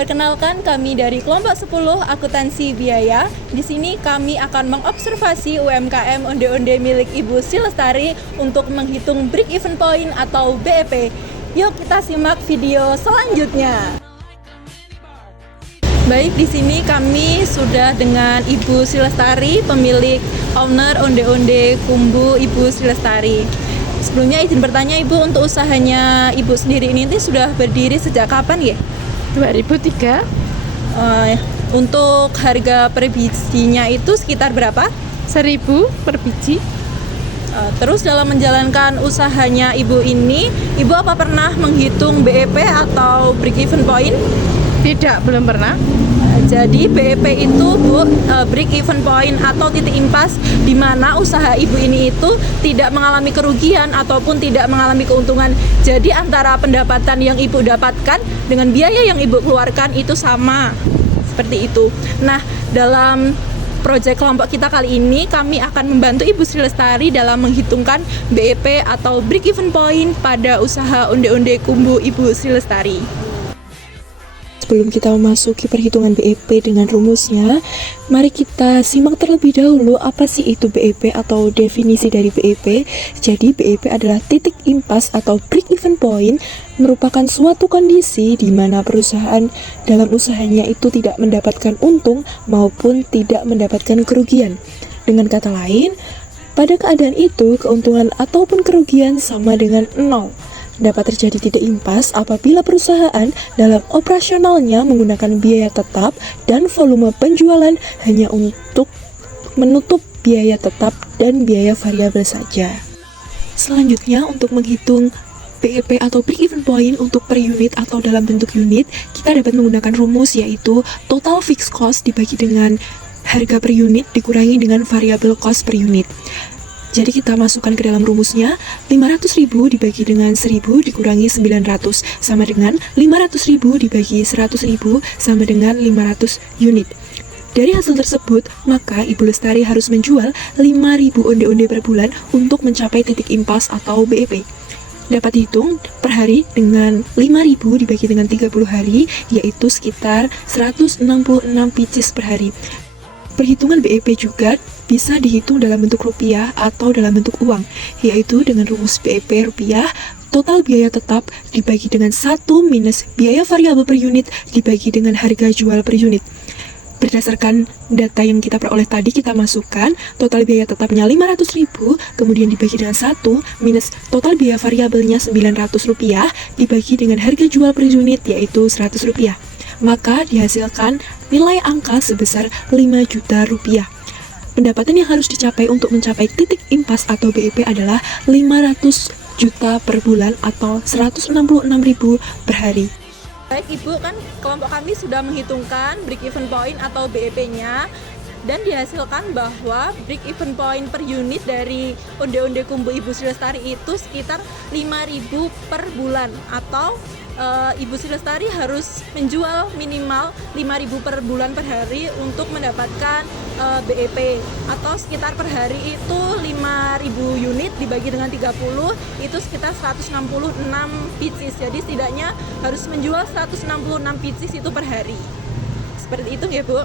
Perkenalkan, kami dari kelompok 10 akuntansi biaya. Di sini kami akan mengobservasi UMKM onde-onde milik Ibu Sri Lestari untuk menghitung break even point atau BEP. Yuk kita simak video selanjutnya. Baik, di sini kami sudah dengan Ibu Sri Lestari, pemilik owner onde-onde Kumbu Ibu Sri Lestari. Sebelumnya izin bertanya Ibu, untuk usahanya Ibu sendiri ini sudah berdiri sejak kapan ya? 2003. Untuk harga per bijinya itu sekitar berapa? 1.000 per biji. Terus dalam menjalankan usahanya Ibu ini, Ibu apa pernah menghitung BEP atau break even point? Tidak, belum pernah. Jadi BEP itu Bu, break even point atau titik impas di mana usaha Ibu ini itu tidak mengalami kerugian ataupun tidak mengalami keuntungan. Jadi antara pendapatan yang Ibu dapatkan dengan biaya yang Ibu keluarkan itu sama. Seperti itu. Nah, dalam proyek kelompok kita kali ini kami akan membantu Ibu Sri Lestari dalam menghitungkan BEP atau break even point pada usaha onde-onde Kumbu Ibu Sri Lestari. Sebelum kita memasuki perhitungan BEP dengan rumusnya, mari kita simak terlebih dahulu apa sih itu BEP atau definisi dari BEP. Jadi BEP adalah titik impas atau break even point, merupakan suatu kondisi di mana perusahaan dalam usahanya itu tidak mendapatkan untung maupun tidak mendapatkan kerugian. Dengan kata lain, pada keadaan itu keuntungan ataupun kerugian sama dengan 0. Dapat terjadi titik impas apabila perusahaan dalam operasionalnya menggunakan biaya tetap dan volume penjualan hanya untuk menutup biaya tetap dan biaya variabel saja. Selanjutnya, untuk menghitung BEP atau break even point untuk per unit atau dalam bentuk unit, kita dapat menggunakan rumus yaitu total fixed cost dibagi dengan harga per unit dikurangi dengan variabel cost per unit. Jadi kita masukkan ke dalam rumusnya, 500.000 dibagi dengan 1.000 dikurangi 900 sama dengan 500.000 dibagi 100.000 sama dengan 500 unit. Dari hasil tersebut, maka Ibu Lestari harus menjual 5.000 onde-onde per bulan untuk mencapai titik impas atau BEP. Dapat dihitung per hari dengan 5.000 dibagi dengan 30 hari, yaitu sekitar 166 pieces per hari. Perhitungan BEP juga bisa dihitung dalam bentuk rupiah atau dalam bentuk uang, yaitu dengan rumus BEP rupiah, total biaya tetap dibagi dengan 1 minus biaya variabel per unit dibagi dengan harga jual per unit. Berdasarkan data yang kita peroleh tadi, kita masukkan total biaya tetapnya 500.000, kemudian dibagi dengan 1 minus total biaya variabelnya 900 rupiah dibagi dengan harga jual per unit yaitu 100 rupiah. Maka dihasilkan nilai angka sebesar 5 juta rupiah. Pendapatan yang harus dicapai untuk mencapai titik impas atau BEP adalah 500 juta per bulan atau 166.000 per hari. Baik Ibu, kan kelompok kami sudah menghitungkan break even point atau BEP-nya dan dihasilkan bahwa break even point per unit dari onde-onde Kumbu Ibu Sri Lestari itu sekitar 5.000 per bulan atau Ibu Sri Lestari harus menjual minimal 5.000 per bulan per hari untuk mendapatkan BEP atau sekitar per hari itu 5.000 unit dibagi dengan 30 itu sekitar 166 pieces. Jadi setidaknya harus menjual 166 pieces itu per hari. Seperti itu ya Bu.